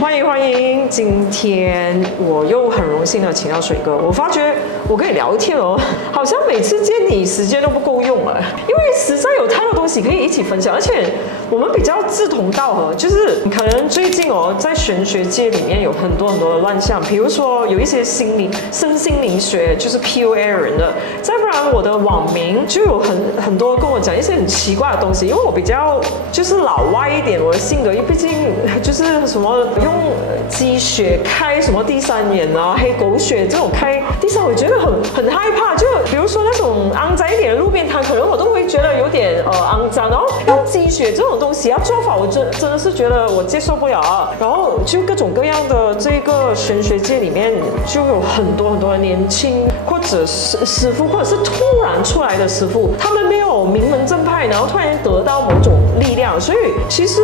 欢迎欢迎！今天我又很荣幸的请到水哥。我发觉我跟你聊天哦，好像每次见你时间都不够用了，因为实在有太多东西可以一起分享，而且我们比较志同道合。就是可能最近哦，在玄学界里面有很多的乱象，比如说有一些身心灵学就是 PUA 人的，再不然我的网民就有很多跟我讲一些很奇怪的东西，因为我比较就是老外一点，我的性格，因为毕竟就是什么用鸡血开什么第三眼啊，黑狗血这种开第三，我觉得很害怕。就比如说那种肮脏一点的路边摊，可能我都会觉得有点肮脏，然后用鸡血这种东西做法，我真的是觉得我接受不了啊。然后就各种各样的这个玄学界里面，就有很多的年轻或者是师傅，或者是突然出来的师傅，他们没有名门正派，然后突然得到某种力量，所以其实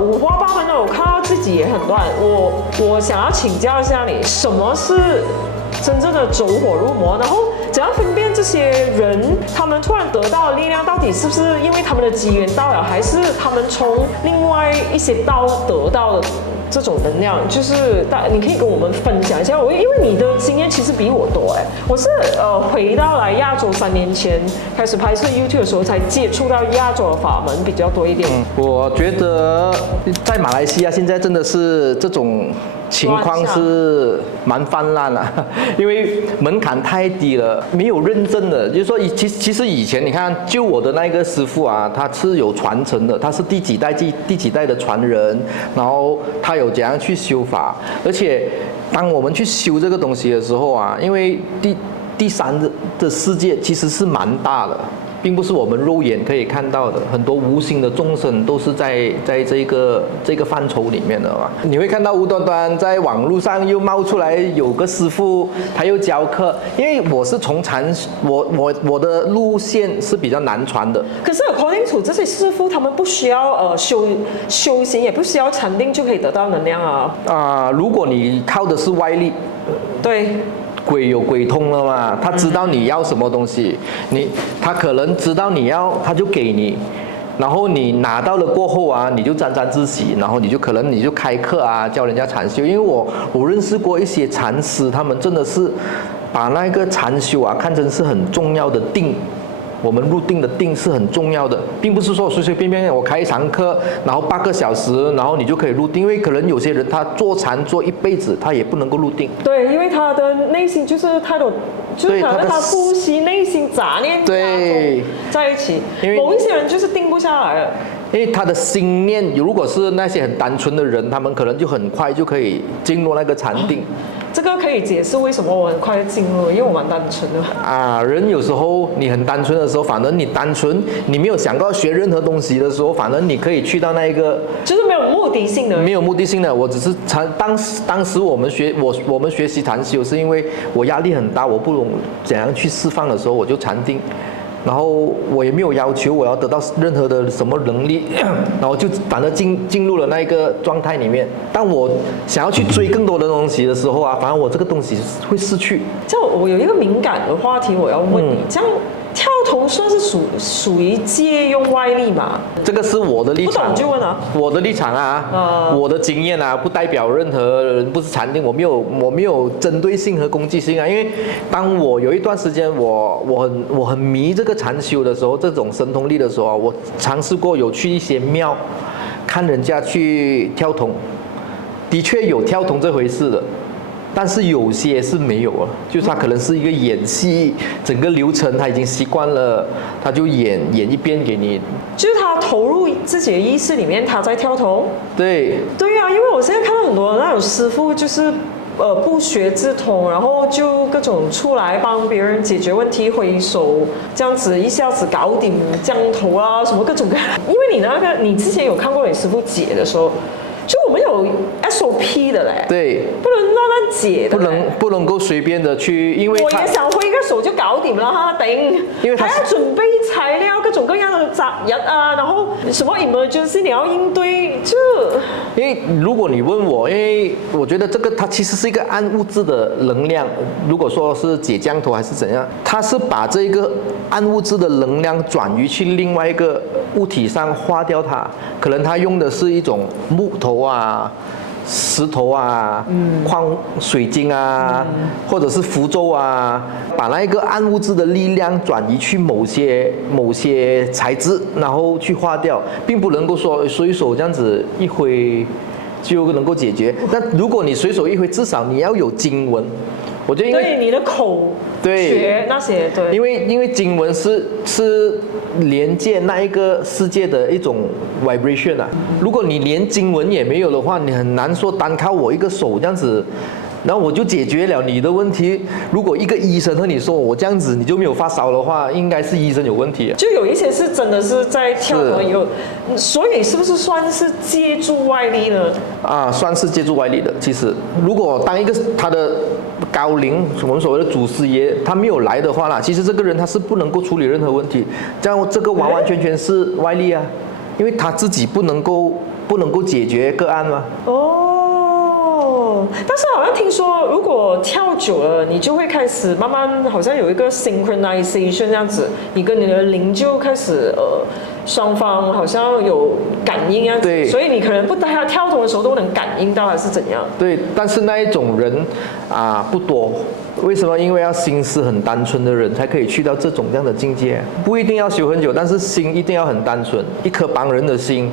五花八门的，我看到自己也很乱。我想要请教一下你，什么是真正的走火入魔？然后怎样分辨这些人，他们突然得到的力量，到底是不是因为他们的机缘到了，还是他们从另外一些道得到的这种能量？就是你可以跟我们分享一下。因为你的经验其实比我多哎，我是回到来亚洲3年前开始拍摄 YouTube 的时候，才接触到亚洲的法门比较多一点。我觉得在马来西亚现在真的是这种情况是蛮泛滥了，因为门槛太低了，没有认证的。就是说，其实以前你看，就我的那个师傅啊，他是有传承的，他是第几代的传人，然后他有怎样去修法，而且当我们去修这个东西的时候啊，因为第三的世界其实是蛮大的。并不是我们肉眼可以看到的，很多无形的众生都是在这个范畴里面的嘛。你会看到无端端在网络上又冒出来有个师傅，他又教课，因为我是从我的路线是比较难传的。可是according to这些师傅，他们不需要修行，也不需要禅定就可以得到能量啊。如果你靠的是外力，对。鬼有鬼通了嘛，他知道你要什么东西，他可能知道你要，他就给你，然后你拿到了过后啊，你就沾沾自喜，然后你就开课啊，教人家禅修。因为我认识过一些禅师，他们真的是把那个禅修啊看成是很重要的定。我们入定的定是很重要的，并不是说随随便便我开一堂课，然后8个小时，然后你就可以入定。因为可能有些人他做禅做一辈子，他也不能够入定。对，因为他的内心就是太多，就是可能他呼吸内心杂念在一起，某一些人就是定不下来了。因为他的心念，如果是那些很单纯的人，他们可能就很快就可以进入那个禅定。这个可以解释为什么我很快就进入，因为我蛮单纯的。人有时候你很单纯的时候，反正你单纯，你没有想到学任何东西的时候，反正你可以去到那一个，就是没有目的性的。没有目的性的，我只是当时我们学习禅修，是因为我压力很大，我不懂怎样去释放的时候，我就禅定。然后我也没有要求我要得到任何的什么能力，然后就反正进入了那一个状态里面。当我想要去追更多的东西的时候啊，反正我这个东西会失去。这样我有一个敏感的话题，我要问你，这样跳投算是属于借用外力吗？这个是我的立场，不懂就问啊。我的立场啊，我的经验啊，不代表任何人，不是禅定，我没有针对性和攻击性啊。因为当我有一段时间我很迷这个禅修的时候，这种神通力的时候啊，我尝试过有去一些庙看人家去跳童，的确有跳童这回事的。但是有些是没有了，就是他可能是一个演戏，整个流程他已经习惯了，他就演一遍给你。就是他投入自己的意识里面，他在跳童。对啊，因为我现在看到很多那种师傅，就是不学自通，然后就各种出来帮别人解决问题，挥手这样子一下子搞定降头啊，什么各种各样。因为你之前有看过你师傅解的时候。就我们有 SOP 的嘞，对，不能乱解的，不能够随便的去，因为我也想挥个手就搞定了哈，顶，因为还要准备材料，各种各样的杂人啊，然后什么 emergency 你要应对，因为如果你问我，因为我觉得这个它其实是一个暗物质的能量，如果说是解降头还是怎样，它是把这个暗物质的能量转移去另外一个物体上化掉它，可能它用的是一种木头啊，石头啊，矿水晶啊，或者是符咒啊，把那一个暗物质的力量转移去某些材质，然后去化掉，并不能够说随手这样子一挥就能够解决。那如果你随手一挥，至少你要有经文。我觉得因为对你的口诀那些，对，因为经文是连接那一个世界的一种 vibration 啊。如果你连经文也没有的话，你很难说单靠我一个手这样子，然后我就解决了你的问题。如果一个医生和你说我这样子你就没有发烧的话，应该是医生有问题。就有一些是真的是在跳的有，所以是不是算是借助外力呢？啊，算是借助外力的。其实，如果当一个他的高龄，我们所谓的祖师爷，他没有来的话啦，其实这个人他是不能够处理任何问题。这样这个完完全全是外力啊，因为他自己不能够解决个案嘛。哦，但是好像听说，如果跳久了，你就会开始慢慢好像有一个 synchronization 这样子，你跟你的灵就开始双方好像有感应样子，对，所以你可能不但要跳动的时候都能感应到，还是怎样？对，但是那一种人啊不多。为什么？因为要心思很单纯的人才可以去到这种这样的境界，不一定要修很久，但是心一定要很单纯，一颗帮人的心。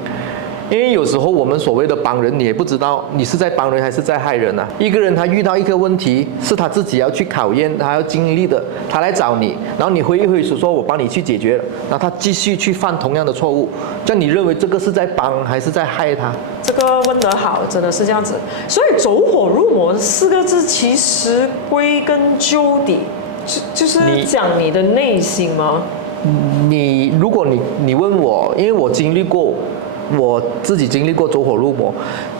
因为有时候我们所谓的帮人，你也不知道你是在帮人还是在害人啊。一个人他遇到一个问题，是他自己要去考验，他要经历的，他来找你，然后你挥一挥手说我帮你去解决了，然后他继续去犯同样的错误，这样你认为这个是在帮还是在害他？这个问得好，真的是这样子。所以走火入魔4个字，其实归根究底，就是讲你的内心吗？如果你问我，因为我自己经历过走火入魔，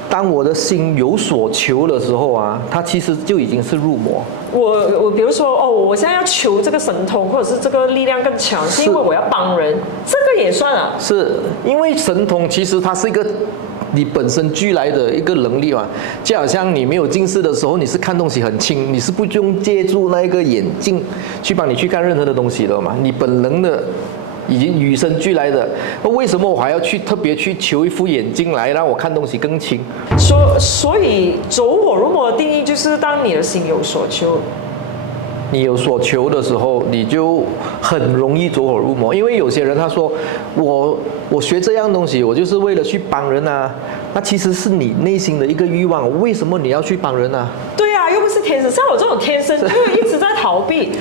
当我的心有所求的时候啊，它其实就已经是入魔。我比如说我现在要求这个神通，或者是这个力量更强，是因为我要帮人，这个也算啊。是因为神通其实它是一个你本身具来的一个能力嘛，就好像你没有近视的时候，你是看东西很清，你是不用借助那个眼镜去帮你去看任何的东西的嘛，你本能的。已经与生俱来的，那为什么我还要特别去求一副眼镜来让我看东西更清？所以走火入魔的定义就是当你的心有所求。你有所求的时候，你就很容易走火入魔。因为有些人他说，我学这样东西，我就是为了去帮人啊。那其实是你内心的一个欲望，为什么你要去帮人啊？对啊，又不是天生，像我这种天生就一直在逃避。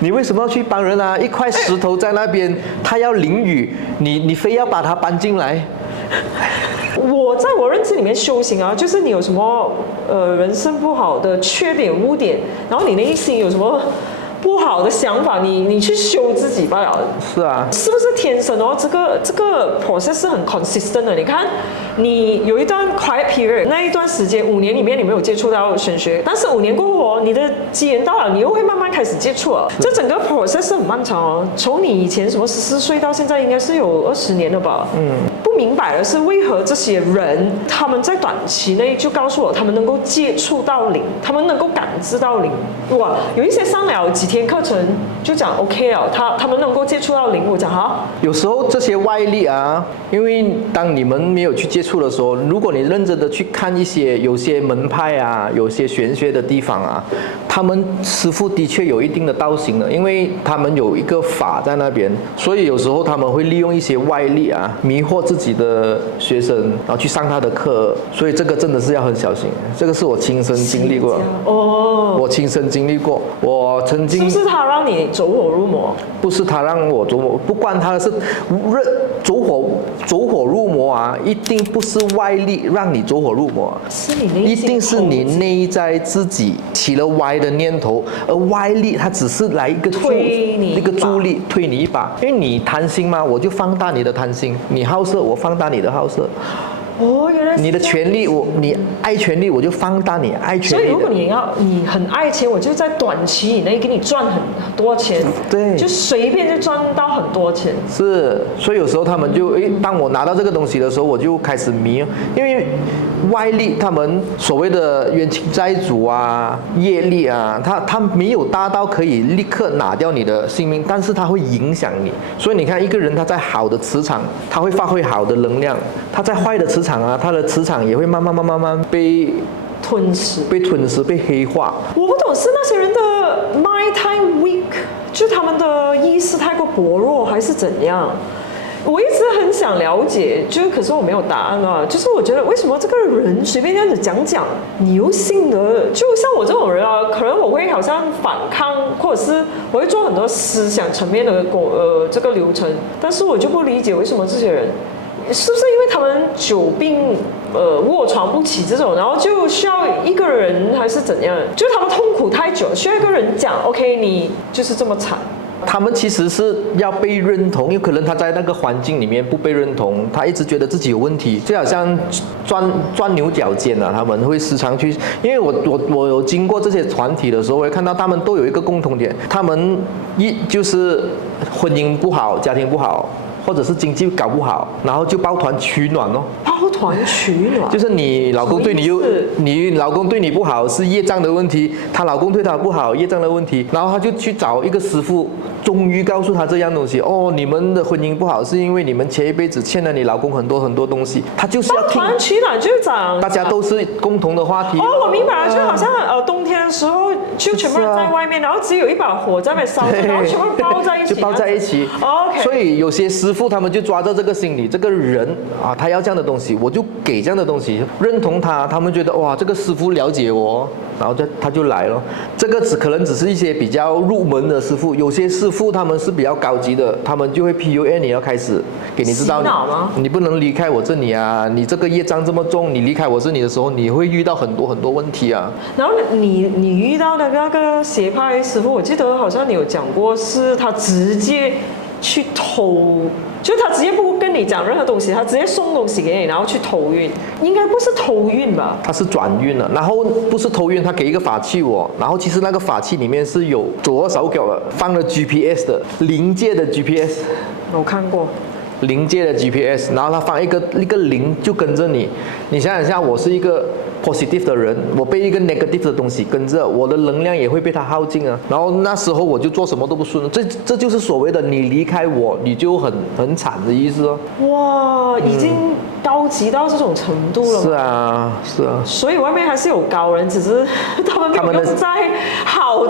你为什么要去帮人啊？一块石头在那边，他要淋雨，你非要把它搬进来。我在我认知里面修行啊，就是你有什么人生不好的缺点污点，然后你内心有什么不好的想法，你去修自己罢了。是啊，是不是天生哦？这个 process 是很 consistent 的。你看，你有一段 quiet period， 那一段时间5年里面你没有接触到玄学，但是5年过后你的机缘到了，你又会慢慢开始接触了。这整个 process 是很漫长哦。从你以前什么14岁到现在，应该是有20年了吧？不明白的是，为何这些人他们在短期内就告诉我，他们能够接触到灵，他们能够感知到灵。哇，有一些上了几天课程就讲 OK 了，他们能够接触到灵，我讲好。有时候这些外力啊，因为当你们没有去接触的时候，如果你认真的去看有些门派啊，有些玄学的地方啊，他们师父的确有一定的道行的，因为他们有一个法在那边，所以有时候他们会利用一些外力啊，迷惑自己的学生，然后去上他的课，所以这个真的是要很小心。这个是我亲身经历过。哦，我亲身经历过，我曾经。是不是他让你走火入魔？不是他让我走火，不关他的事。走火入魔啊，一定不是外力让你走火入魔，是你内心一定是你内在自己起了歪的念头，而外力它只是来一个助力，推你一把。因为你贪心嘛，我就放大你的贪心；你好色，我放大你的好色。哦，原来是你的权利，你爱权利，我就放大你爱权利。所以如果你很爱钱，我就在短期以内给你赚很多钱，对，就随便就赚到很多钱。是，所以有时候他们就当我拿到这个东西的时候，我就开始迷，因为外力他们所谓的冤亲债主啊、业力啊，他没有大到可以立刻拿掉你的性命，但是他会影响你。所以你看一个人他在好的磁场，他会发挥好的能量；他在坏的磁场。场啊，它的磁场也会慢慢被吞噬，被黑化。我不懂是那些人的 mind 太 weak， 就是他们的意识太过薄弱，还是怎样？我一直很想了解，可是我没有答案啊。就是我觉得为什么这个人随便这样子讲，你又信的？就像我这种人啊，可能我会好像反抗，或者是我会做很多思想层面的这个流程，但是我就不理解为什么这些人。是不是因为他们久病卧床不起这种，然后就需要一个人，还是怎样？就是他们痛苦太久，需要一个人讲 ，OK， 你就是这么惨。他们其实是要被认同，因为可能他在那个环境里面不被认同，他一直觉得自己有问题，就好像钻牛角尖啊。他们会时常去，因为我有经过这些团体的时候，我会看到他们都有一个共同点，他们就是婚姻不好，家庭不好。或者是经济搞不好，然后就抱团取暖哦。抱团取暖，就是你老公对你老公对你不好是业障的问题，她老公对她不好业障的问题，然后她就去找一个师傅，终于告诉她这样东西哦，你们的婚姻不好是因为你们前一辈子欠了你老公很多东西，她就是要听。抱团取暖就是讲大家都是共同的话题。哦，我明白了，就好像冬天的时候就全部人在外面，然后只有一把火在那边烧着，然后全部包在一起，就包在一起。OK。所以有些师傅他们就抓着这个心理，这个人啊，他要这样的东西，我就给这样的东西，认同他，他们觉得哇，这个师傅了解我，然后他就来了。这个可能只是一些比较入门的师傅，有些师傅他们是比较高级的，他们就会 PUA 你要开始给你知道，你不能离开我这里啊，你这个业障这么重，你离开我这里的时候，你会遇到很多问题啊。然后你遇到的那个邪派师傅，我记得好像你有讲过，是他直接去偷。就他直接不跟你讲任何东西，他直接送东西给你，然后去偷运，应该不是偷运吧？他是转运了，然后不是偷运，他给一个法器我，然后其实那个法器里面是有左手表的，放了 GPS 的临界的 GPS， 我看过。临界的 GPS， 然后他放一个零就跟着你，你想想一下，我是一个 positive 的人，我被一个 negative 的东西跟着，我的能量也会被它耗尽啊。然后那时候我就做什么都不顺了，这就是所谓的你离开我，你就很惨的意思哦。哇，已经高级到这种程度了。是啊，是啊。所以外面还是有高人，只是他们没有用在好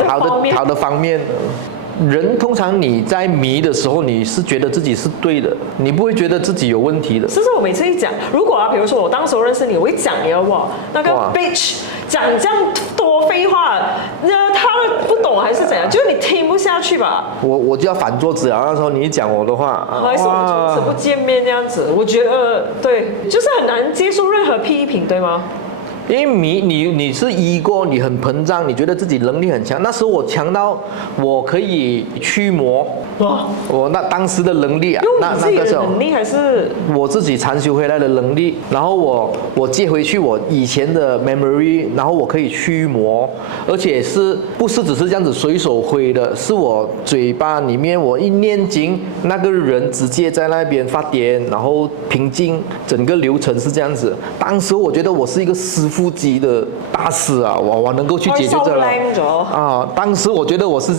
的方面。人通常你在迷的时候，你是觉得自己是对的，你不会觉得自己有问题的。是不是我每次一讲，如果比如说我当时认识你，我一讲你哇，那个 bitch 讲这样多废话，他不懂还是怎样？就是你听不下去吧？我就要反桌子啊！那时候你一讲我的话，还是我们从此不见面这样子？我觉得对，就是很难接受任何批评，对吗？因为你是ego，你很膨胀，你觉得自己能力很强。那时候我强到我可以驱魔，我当时的能力啊，用你自己的能力还是我自己禅修回来的能力，然后我接回去我以前的 memory， 然后我可以驱魔，而且不是只是这样子随手挥的，是我嘴巴里面我一念经，那个人直接在那边发癫，然后平静，整个流程是这样子。当时我觉得我是一个师傅级的大师啊，我能够去解决这个啊。当时我觉得我是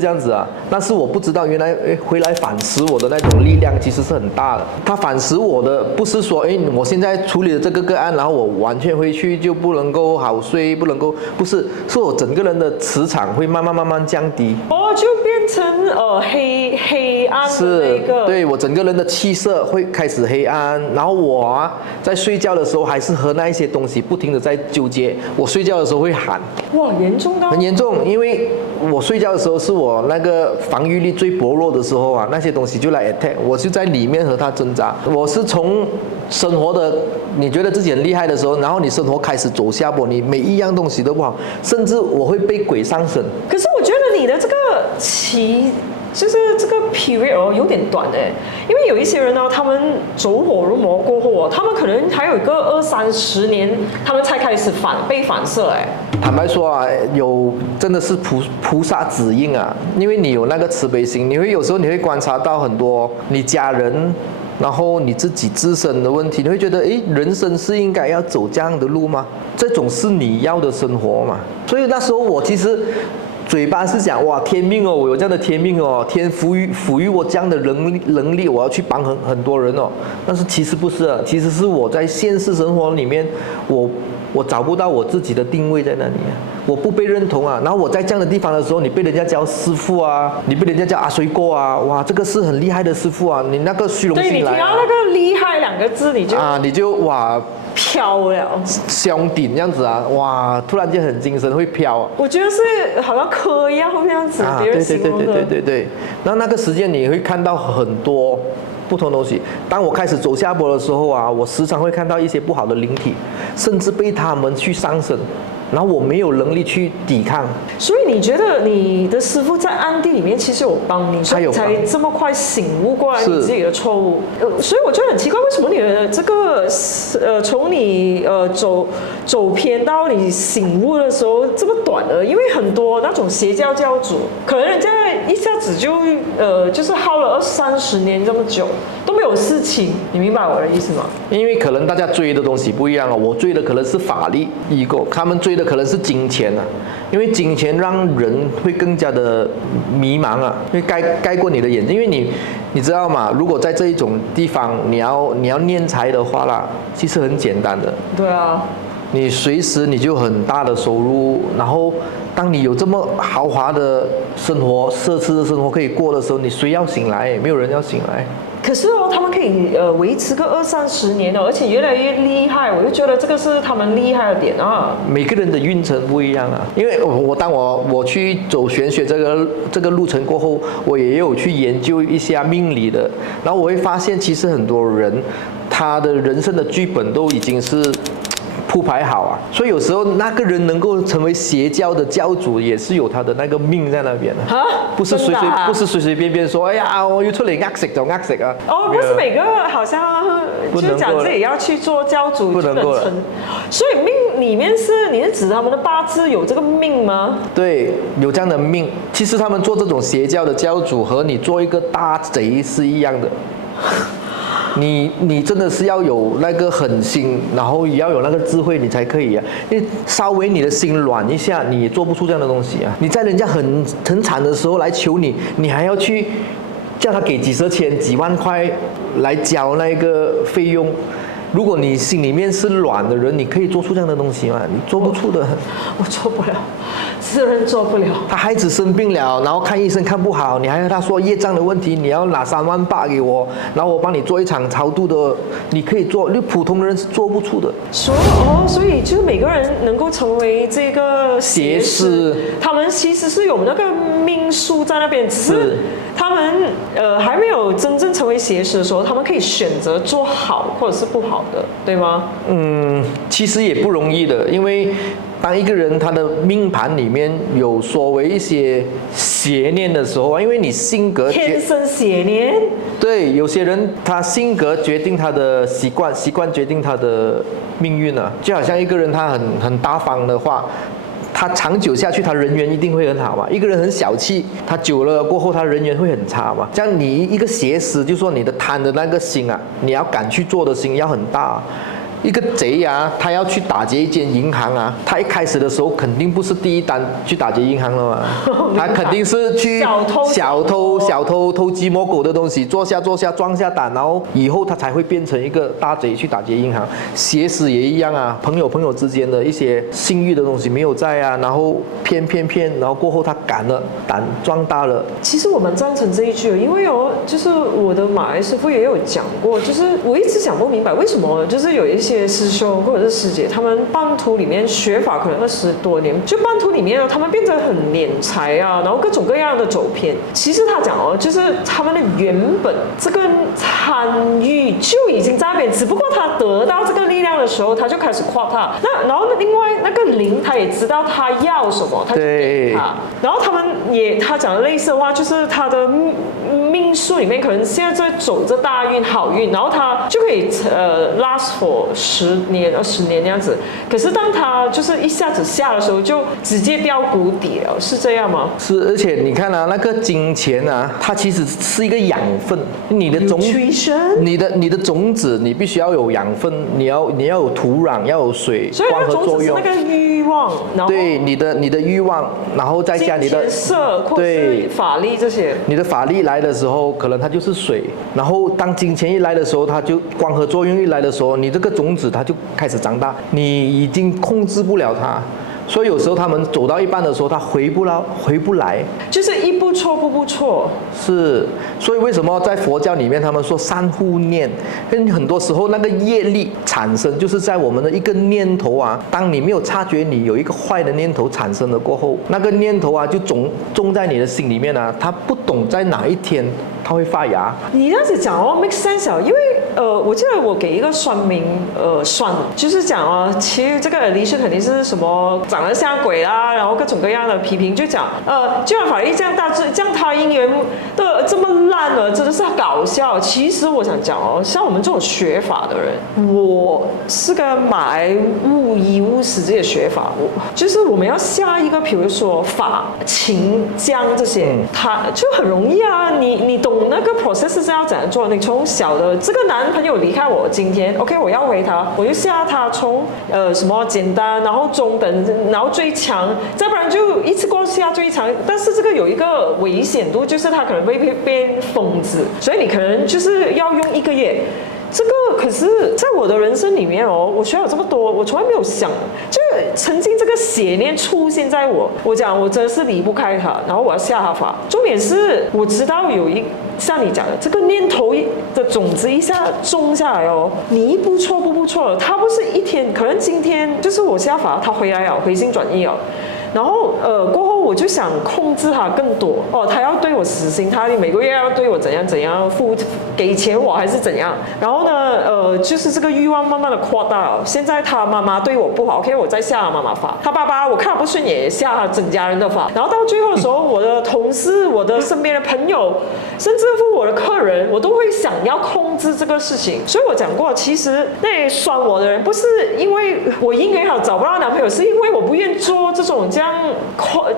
这样子啊，但是我不知道原来回来反噬我的那种力量其实是很大的。他反噬我的不是说我现在处理了这个个案，然后我完全回去就不能够好睡，不能够不是我整个人的磁场会慢慢降低。就变成黑暗的那个。对，我整个人的气色会开始黑暗，然后我在睡觉的时候还是和那一些东西不停的在纠结。我睡觉的时候会喊，哇，严重到很严重，因为我睡觉的时候是我那个防御力最薄弱的时候啊，那些东西就来 attack， 我就在里面和它挣扎。我是从生活的你觉得自己很厉害的时候，然后你生活开始走下坡，你每一样东西都不好，甚至我会被鬼上身。可是我觉得你的这个就是这个 period 有点短因为有一些人呢，他们走火入魔过后他们可能还有一个20-30年，他们才开始被反射坦白说啊，真的是菩萨指引啊，因为你有那个慈悲心，有时候你会观察到很多你家人，然后你自己自身的问题，你会觉得人生是应该要走这样的路吗？这种是你要的生活嘛？所以那时候我其实嘴巴是讲哇天命哦，我有这样的天命哦，天赋予我这样的能力，我要去帮很多人哦。但是其实不是啊，其实是我在现实生活里面，我找不到我自己的定位在那里啊，我不被认同啊。然后我在这样的地方的时候，你被人家叫师傅啊，你被人家叫阿水哥啊，哇，这个是很厉害的师傅啊，你那个虚荣心来、啊。对，你听到那个厉害两个字，你就哇飘了，胸顶这样子啊，哇，突然间很精神，会飘啊。我觉得是好像科一样，会这样子，别人形容的。对。然后那个时间你会看到很多不同东西。当我开始走下坡的时候啊，我时常会看到一些不好的灵体，甚至被他们去上身。然后我没有能力去抵抗，所以你觉得你的师傅在暗地里面其实有帮你，所以才这么快醒悟过来你自己的错误。所以我觉得很奇怪，为什么你的这个从你走偏到你醒悟的时候这么短呢？因为很多那种邪教教主，可能人家一下子就是耗了20-30年这么久都没有事情，你明白我的意思吗？因为可能大家追的东西不一样啊，我追的可能是法力 ego， 他们追的可能是金钱啊，因为金钱让人会更加的迷茫啊，会盖过你的眼睛，因为你知道吗？如果在这一种地方，你要念财的话啦，其实很简单的。对啊，你随时你就很大的收入，然后当你有这么豪华的生活、奢侈的生活可以过的时候，你谁要醒来？没有人要醒来。可是他们可以维持个20-30年而且越来越厉害，我就觉得这个是他们厉害的点啊。每个人的运程不一样啊，因为当我去走玄学这个路程过后，我也有去研究一下命理的，然后我会发现，其实很多人他的人生的剧本都已经是铺排好啊，所以有时候那个人能够成为邪教的教主，也是有他的那个命在那边的，不是随随便便说，哎呀，我要出嚟呃食就呃食啊。哦，不是每个好像就讲自己要去做教主不能够了。所以命里面你是指他们的八字有这个命吗？对，有这样的命。其实他们做这种邪教的教主和你做一个大贼是一样的。你真的是要有那个狠心，然后也要有那个智慧，你才可以啊。因为稍微你的心软一下，你也做不出这样的东西啊。你在人家很惨的时候来求你，你还要去叫他给几十千、几万块来交那个费用。如果你心里面是软的人，你可以做出这样的东西吗？你做不出的。我做不了，自认做不了。他孩子生病了，然后看医生看不好，你还和他说业障的问题，你要拿3万8给我，然后我帮你做一场超度的，你可以做，就普通人是做不出的。所以就是每个人能够成为这个邪师，他们其实是有那个命数在那边，只是他们还没有真正成为邪师的时候，他们可以选择做好或者是不好的，对吗？其实也不容易的，因为当一个人他的命盘里面有所谓一些邪念的时候啊，因为你性格天生邪念，对，有些人他性格决定他的习惯，习惯决定他的命运啊。就好像一个人他很大方的话，他长久下去，他人缘一定会很好嘛。一个人很小气，他久了过后，他人缘会很差嘛。这样你一个邪师，就说你的贪的那个心啊，你要敢去做的心要很大啊。一个贼啊，他要去打劫一间银行啊，他一开始的时候肯定不是第一单去打劫银行了嘛，他肯定是去小偷偷鸡摸狗的东西，做下壮下胆，然后以后他才会变成一个大贼去打劫银行。邪师也一样啊，朋友之间的一些性欲的东西没有在啊，然后骗，然后过后他敢了，胆壮大了。其实我蛮赞成这一句的，因为就是我的马来师傅也有讲过，就是我一直想不明白为什么就是有一些师兄或者是师姐，他们半途里面学法可能20多年，就半途里面他们变得很敛财啊，然后各种各样的走偏。其实他讲就是他们的原本这个参与就已经在那边，只不过他得到这个力量的时候，他就开始夸他。然后另外那个灵他也知道他要什么，他就给他。然后他讲的类似的话，就是他的命数里面可能现在在走着大运好运，然后他就可以last for 10年20年那样子。可是当他就是一下子下的时候，就直接掉谷底了，是这样吗？是，而且你看啊，那个金钱啊，它其实是一个养分，你的种子，你必须要有养分，你要有土壤，要有水，所以光合作用。那个欲望，然后对你的欲望，然后再加你的色，或是法力这些。你的法力来的时候，可能它就是水，然后当金钱一来的时候，它就光合作用一来的时候，你这个种子它就开始长大，你已经控制不了它。所以有时候他们走到一半的时候，他回不来，就是一步错步步错。是，所以为什么在佛教里面他们说三护念？因为很多时候那个业力产生，就是在我们的一个念头啊，当你没有察觉你有一个坏的念头产生了过后，那个念头啊就种在你的心里面啊，他不懂在哪一天它会发芽。你这样子讲哦 ，make sense 啊，因为我记得我给一个算命算，就是讲哦，其实这个Alicia肯定是什么长得像鬼啦，然后各种各样的批评，就讲既然法力这样大，这样他姻缘的这么烂了，真的是搞笑。其实我想讲哦，像我们这种学法的人，我是个马来务医务实这些学法，就是我们要下一个，比如说法、情、将这些，它就很容易啊，你懂那个 process 是要怎样做？你从小的这个男朋友离开我，今天 OK 我要回他，我就下他从什么简单，然后中等，然后最强，再不然就一次过下最强。但是这个有一个危险度，就是他可能会变疯子，所以你可能就是要用1个月。这个可是在我的人生里面哦，我学了这么多，我从来没有想，就是曾经这个邪念出现在我讲我真的是离不开它，然后我要下它法。重点是我知道像你讲的这个念头的种子一下种下来哦，你一步错步步错了，它不是一天，可能今天就是我下法，它回来了，回心转意了。然后过后我就想控制他更多哦，他要对我死心，他每个月要对我怎样怎样给钱我还是怎样。然后呢就是这个欲望慢慢的扩大了。现在他妈妈对我不好 ，OK 我再下他妈妈法，他爸爸我看他不顺眼也下他整家人的法。然后到最后的时候，我的同事、我的身边的朋友，甚至乎我的客人，我都会想要控制这个事情。所以我讲过，其实那酸我的人不是因为我姻缘好找不到男朋友，是因为我不愿做这种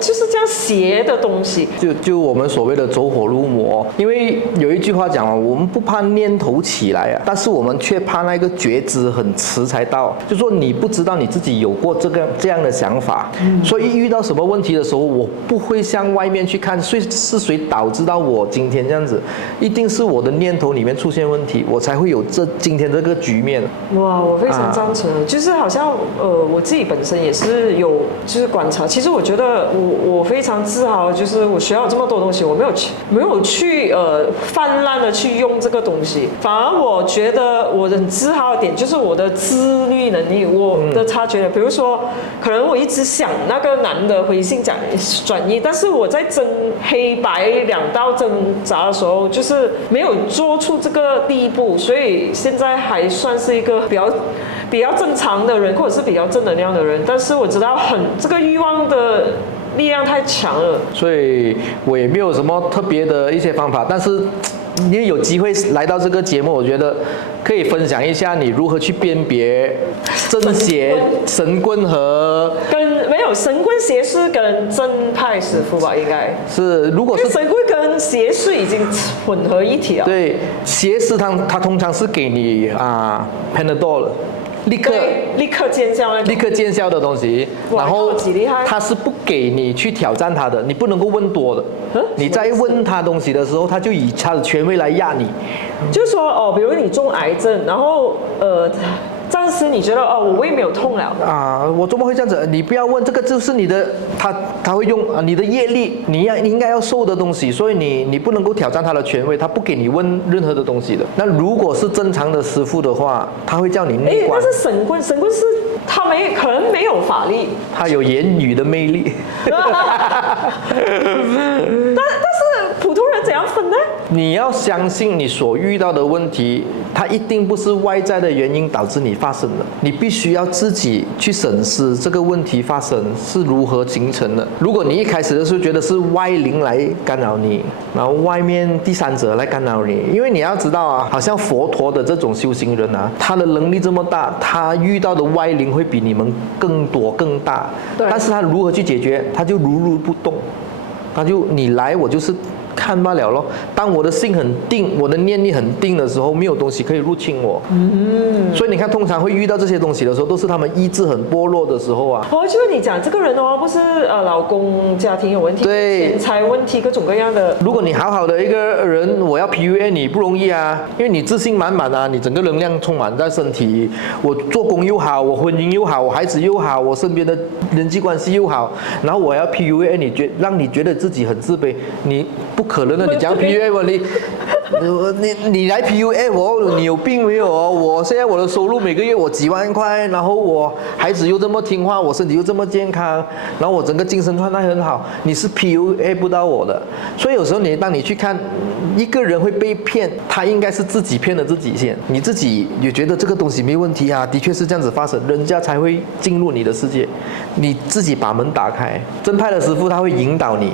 就是这样邪的东西，就我们所谓的走火入魔。因为有一句话讲啊，我们不怕念头起来啊，但是我们却怕那个觉知很迟才到。就说你不知道你自己有过这样的想法，所以遇到什么问题的时候，我不会向外面去看是谁导致到我今天这样子，一定是我的念头里面出现问题，我才会有今天这个局面。哇，我非常赞成，就是好像我自己本身也是有就是观察。其实我觉得我非常自豪，就是我学到这么多东西，我没有去泛滥的去用这个东西，反而我觉得我很自豪的点就是我的自律能力，我的察觉。比如说，可能我一直想那个男的回心转意，但是我在争黑白两道挣扎的时候，就是没有做出这个第一步，所以现在还算是一个比较正常的人，或者是比较正能量的人，但是我知道这个欲望的力量太强了，所以我也没有什么特别的一些方法，但是因为有机会来到这个节目，我觉得可以分享一下你如何去辨别正邪神棍和没有神棍邪是跟正派师傅吧，应该是。如果是神棍跟邪是已经混合一体了。对，邪师他通常是给你Panadol。立刻见效的东西，然后他是不给你去挑战他的，你不能够问多的。你在问他东西的时候，他就以他的权威来压你。就是说比如你中癌症，然后暂时你觉得我胃没有痛了我怎么会这样子？你不要问这个，就是你的他会用你的业力，你应该要受的东西，所以你不能够挑战他的权威，他不给你问任何的东西的。那如果是正常的师傅的话，他会叫你内观。但是神棍是他可能没有法力，他有言语的魅力。但是普通人怎样分呢？你要相信你所遇到的问题，它一定不是外在的原因导致你发生的，你必须要自己去审视这个问题发生是如何形成的。如果你一开始的时候觉得是外灵来干扰你，然后外面第三者来干扰你，因为你要知道啊，好像佛陀的这种修行人啊，他的能力这么大，他遇到的外灵会比你们更多更大，但是他如何去解决，他就如如不动，他就你来我就是看罢了咯。当我的心很定，我的念力很定的时候，没有东西可以入侵我。所以你看，通常会遇到这些东西的时候，都是他们意志很薄弱的时候啊。就是你讲这个人不是老公家庭有问题，对，钱财问题，各种各样的。如果你好好的一个人，我要 PUA 你不容易啊，因为你自信满满啊，你整个能量充满在身体，我做工又好，我婚姻又好，我孩子又好，我身边的人际关系又好，然后我要 PUA 你，让你觉得自己很自卑，你不可能的，你讲 PUA 我你来 PUA 我，你有病没有哦？我现在我的收入每个月我几万块，然后我孩子又这么听话，我身体又这么健康，然后我整个精神状态很好，你是 PUA 不到我的。所以有时候当你去看一个人会被骗，他应该是自己骗了自己先，你自己也觉得这个东西没问题啊，的确是这样子发生，人家才会进入你的世界，你自己把门打开。正派的师父他会引导你，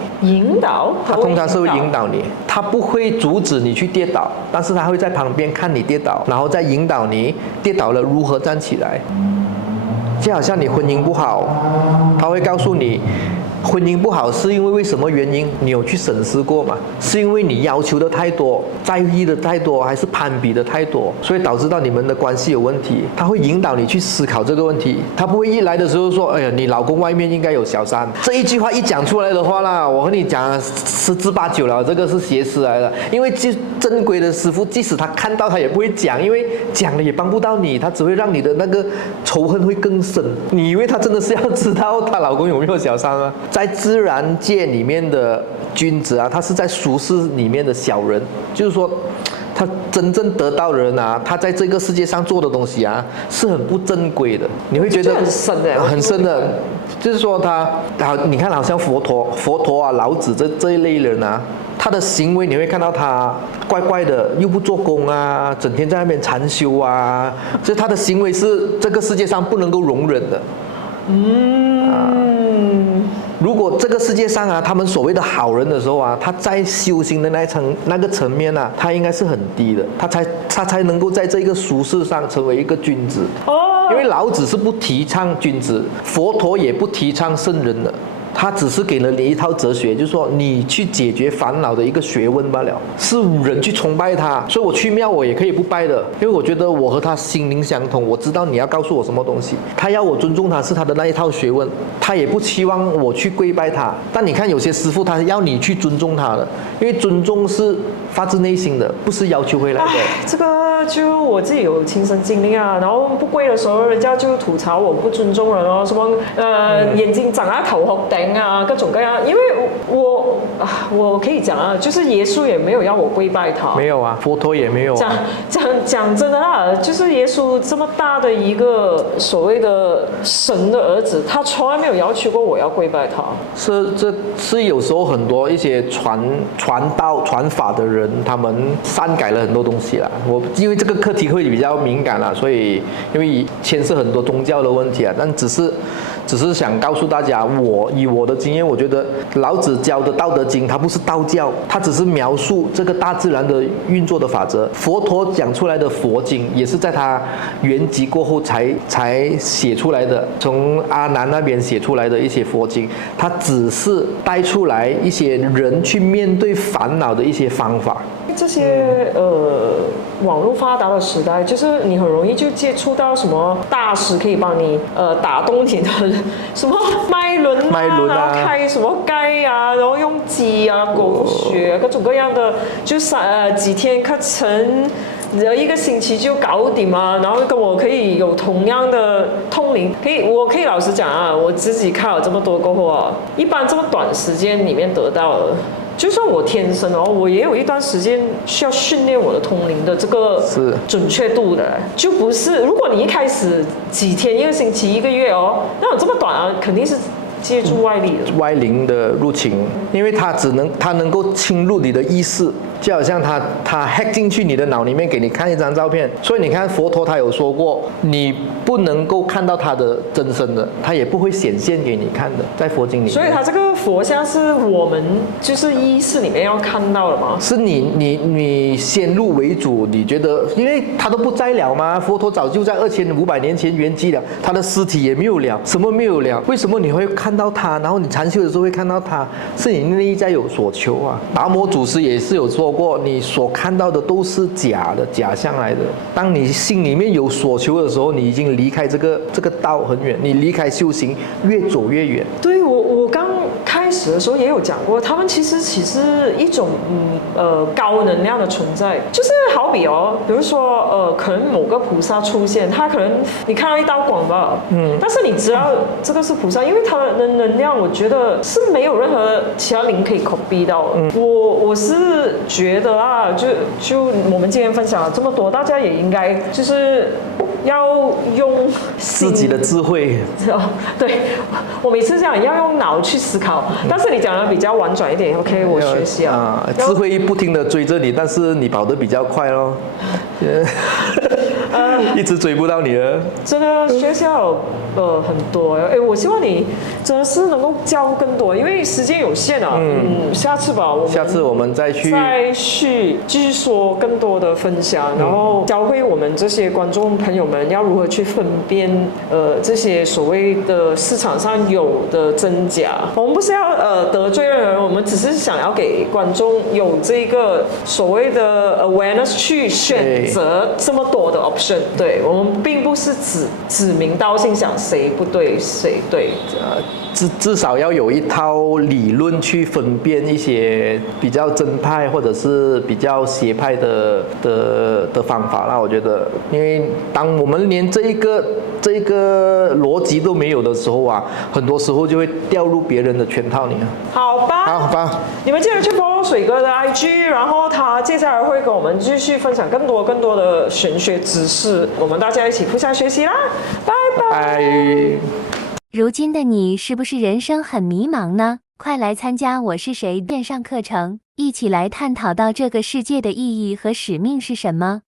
他通常是会引导你，他不会阻止你去跌倒，但是他会在旁边看你跌倒，然后再引导你跌倒了如何站起来。就好像你婚姻不好，他会告诉你婚姻不好是因为什么原因，你有去审视过吗？是因为你要求的太多，在意的太多，还是攀比的太多，所以导致到你们的关系有问题？他会引导你去思考这个问题，他不会一来的时候说，哎呀，你老公外面应该有小三，这一句话一讲出来的话啦，我和你讲十之八九了，这个是邪师来的。因为正规的师傅，即使他看到他也不会讲，因为讲了也帮不到你，他只会让你的那个仇恨会更深。你以为他真的是要知道她老公有没有小三吗？在自然界里面的君子啊，他是在俗世里面的小人，就是说他真正得到的人啊，他在这个世界上做的东西啊，是很不正规的。你会觉得很深的，很深的，就是说你看好像佛陀啊、老子这一类人啊，他的行为你会看到他怪怪的，又不做工啊，整天在那边禅修啊，所以他的行为是这个世界上不能够容忍的。如果这个世界上啊，他们所谓的好人的时候啊，他在修行的那个层面啊，他应该是很低的，他才能够在这个俗世上成为一个君子。因为老子是不提倡君子，佛陀也不提倡圣人的。他只是给了你一套哲学，就是说你去解决烦恼的一个学问罢了，是人去崇拜他。所以我去庙我也可以不拜的，因为我觉得我和他心灵相通，我知道你要告诉我什么东西，他要我尊重他是他的那一套学问，他也不期望我去跪拜他。但你看有些师父他要你去尊重他的，因为尊重是发自内心的，不是要求回来的。这个就我自己有亲身经历啊，然后不跪的时候，人家就吐槽我不尊重人哦，什么眼睛长在头壳顶啊，各种各样。因为我可以讲啊，就是耶稣也没有要我跪拜他，没有啊，佛陀也没有。讲真的啊，就是耶稣这么大的一个所谓的神的儿子，他从来没有要求过我要跪拜他。这是有时候很多一些传道传法的人，他们篡改了很多东西啦。因为这个课题会比较敏感啦，所以因为牵涉很多宗教的问题啊，但只是想告诉大家，以我的经验，我觉得老子教的《道德经》它不是道教，它只是描述这个大自然的运作的法则。佛陀讲出来的佛经也是在他圆寂过后才写出来的，从阿难那边写出来的一些佛经，它只是带出来一些人去面对烦恼的一些方法。这些网络发达的时代，就是你很容易就接触到什么大师可以帮你打动你的什么脉轮啊，然后开什么盖啊，然后用鸡啊、狗血各种各样的，就是几天课程。一个星期就搞定嘛，然后跟我可以有同样的通灵，我可以老实讲啊，我自己看了这么多过后啊，一般这么短时间里面得到的，就算我天生哦，我也有一段时间需要训练我的通灵的这个准确度的，就不是如果你一开始几天、一个星期、一个月哦，那种这么短啊，肯定是借助外力的。外灵的入侵，因为它能够侵入你的意识，就好像它 hack 进去你的脑里面，给你看一张照片。所以你看佛陀他有说过，你不能够看到他的真身的，他也不会显现给你看的，在佛经里面。所以他这个佛像是我们就是意识里面要看到的吗？是你先入为主，你觉得，因为他都不在了吗？佛陀早就在2500年前圆寂了，他的尸体也没有了，什么没有了？为什么你会看到他？然后你禅修的时候会看到他，是你内在有所求啊。达摩祖师也是有说过，你所看到的都是假的，假象来的。当你心里面有所求的时候，你已经离开这个道很远，你离开修行越走越远。对，我刚开始的时候也有讲过，他们其实一种高能量的存在，就是好比比如说可能某个菩萨出现，他可能你看到一道光吧，但是你知道这个是菩萨，因为他的能量，我觉得是没有任何其他灵可以 copy 到的。我是觉得啊，就我们今天分享了这么多，大家也应该就是要用自己的智慧。对，我每次讲要用脑去思考，但是你讲的比较婉转一点 ，OK， 我学习啊。智慧不停的追着你，但是你跑得比较快咯。一直追不到你了。真的学校很多我希望你真的是能够教更多，因为时间有限啊。下次吧，下次我们再去继续说更多的分享，然后教会我们这些观众朋友们要如何去分辨这些所谓的市场上有的真假。我们不是要得罪人，我们只是想要给观众有这个所谓的 awareness 去选择这么多的 option。对，我们并不是指名道姓想谁不对谁对。至少要有一套理论去分辨一些比较正派或者是比较邪派的方法啦。我觉得，因为当我们连这一个逻辑都没有的时候啊，很多时候就会掉入别人的圈套里啊。好吧，好吧，你们记得去 follow 水哥的 IG， 然后他接下来会跟我们继续分享更多的玄学知识，我们大家一起互相学习啦，拜拜。如今的你是不是人生很迷茫呢？快来参加我是谁线上课程，一起来探讨到这个世界的意义和使命是什么。